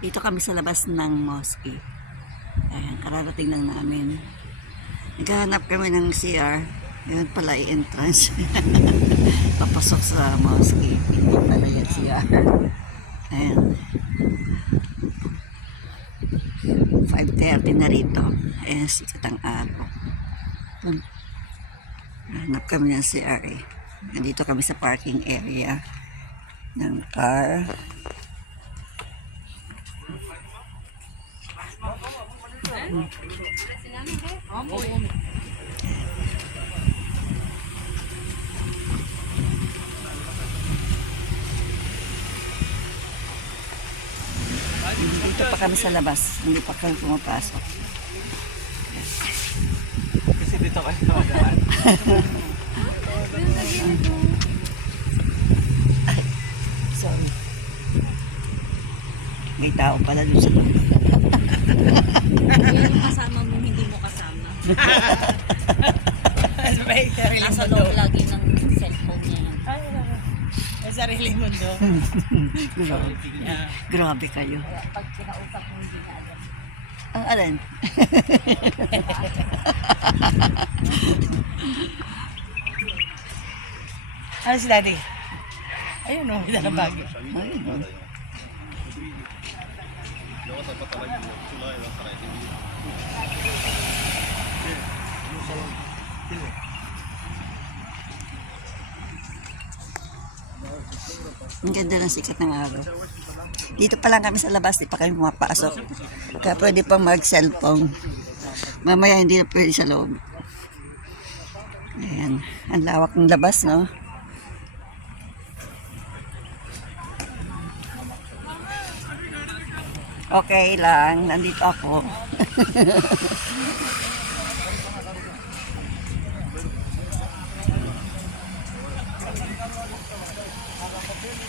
Dito kami sa labas ng mosque. Ayan, kararating lang namin. Naghahanap kami ng CR. Yun pala yung entrance. Papasok sa mosque. Hindi pala yung CR. Ayan. 5:30 na rito. Ayan, sikat ang araw. Hanap kami ng CR eh. Nandito kami sa parking area ng car. Dito pa kami sa labas. Hindi pa kami pumapasok. Kasi dito kayo naman. Sorry. May tao pala doon sa loob. Yan yung kasama mo, hindi mo kasama. Nasa loob lagi ng cellphone niya yan. May sarili mo do. Grabe. Grabe kayo. Kaya pag kinausap mo, hindi na alam. Ang alin? Ano si daddy? Ayun o, may dalang bagyo. Ayun. Ang ganda ng sikat ng araw. Dito pa lang kami sa labas, di pa kami pumapasok. Kaya pwede pa mag-cellphone. Mamaya hindi na pwede sa loob. Ayan. Ang lawak ng labas, no? Okay lang. Nandito ako.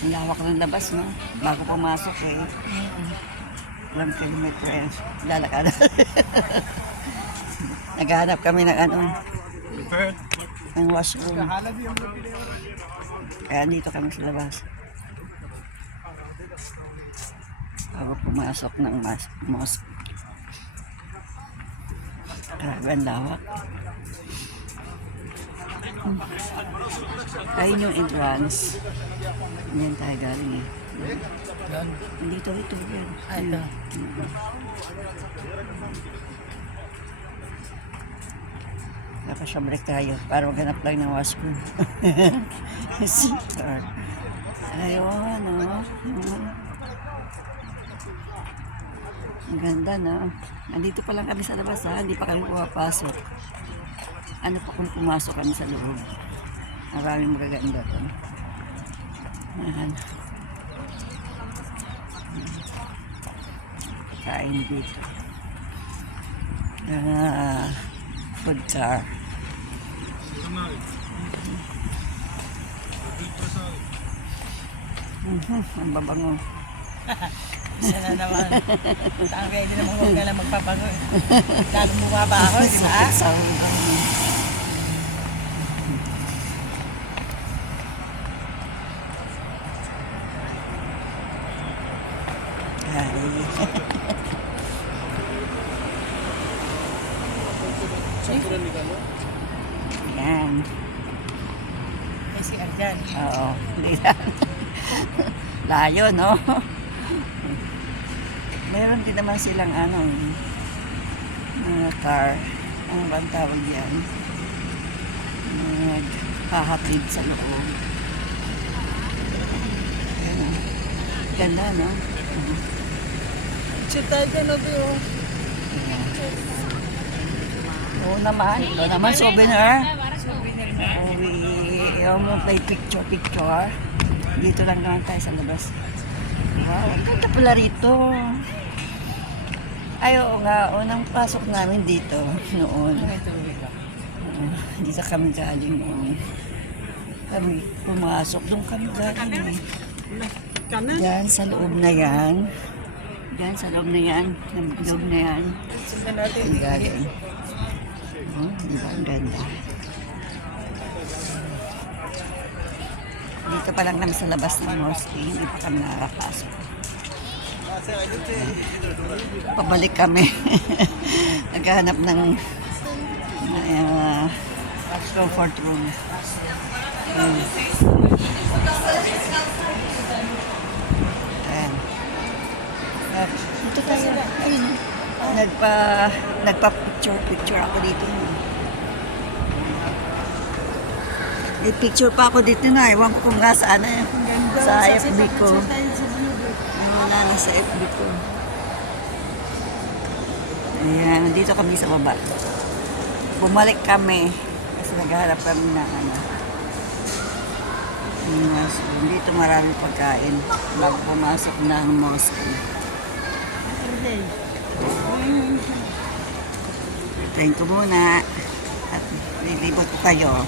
Ang lawak ng labas, no? Bago pumasok eh. 1 kilometer. Lalakad. Naghahanap kami ng ano, ng washroom. Kaya dito kami sa labas. Bago pumasok ng mosque. Grabe ang lawak. Ayun yung entrance. Yan tayo galing eh. Yan. Dito, ito. Yan. Ito. Nakasabrik tayo para maghanap lang ng washroom. CR. Ayun, no? Ang ganda, no? Nandito pa lang kami sa labas, ha? Hindi pa kami pumapasok. Ano pa kung pumasok kami sa loob? Maraming magaganda to. Ayan. Kain dito. Food car. Ang babango. Isa na naman. Tangga, hindi naman huwag na lang magpapago. Lalo bumaba ako, di ba? Sahog kami. Yan. May CR dyan. Oo. Layo, no? Meron din naman silang ano, mga car. Ano ba ang tawag yan? Naghahatid sa loob. Ayan. Ganda, no? Shoot tayo dyan, Obi, oh. Oo naman. Ito naman, souvenir. Mo play picture. Dito lang naman tayo sa labas. Wow, ang ganda pala rito. Ay, oo nga. Unang pasok namin dito noon. Dito kami galing noon. Kami pumasok. Doon kami galing. Yan, sa loob na yan. Yan, sa loob na yan. Loob na yan. Sundan natin. Ang galing. Oh, diba? Ang ganda. Dito pa lang kami sa labas ng mosque. Hindi pa kami nakakapasok. Pabalik kami. Naghahanap ng comfort room. Ayan. Ayan. Dito tayo. Ayun. Nagpa-picture ako dito. May picture pa ako dito na. Ewan ko kung saan na. Sa FB ko. Wala na sa FB ko. Ayan, nandito kami sa baba. Bumalik kami. Kasi naghahanap kami ng ano. So, dito maraming pagkain. Bago pumasok ng mosque. Tayin ko muna. At nilibot ko kayo.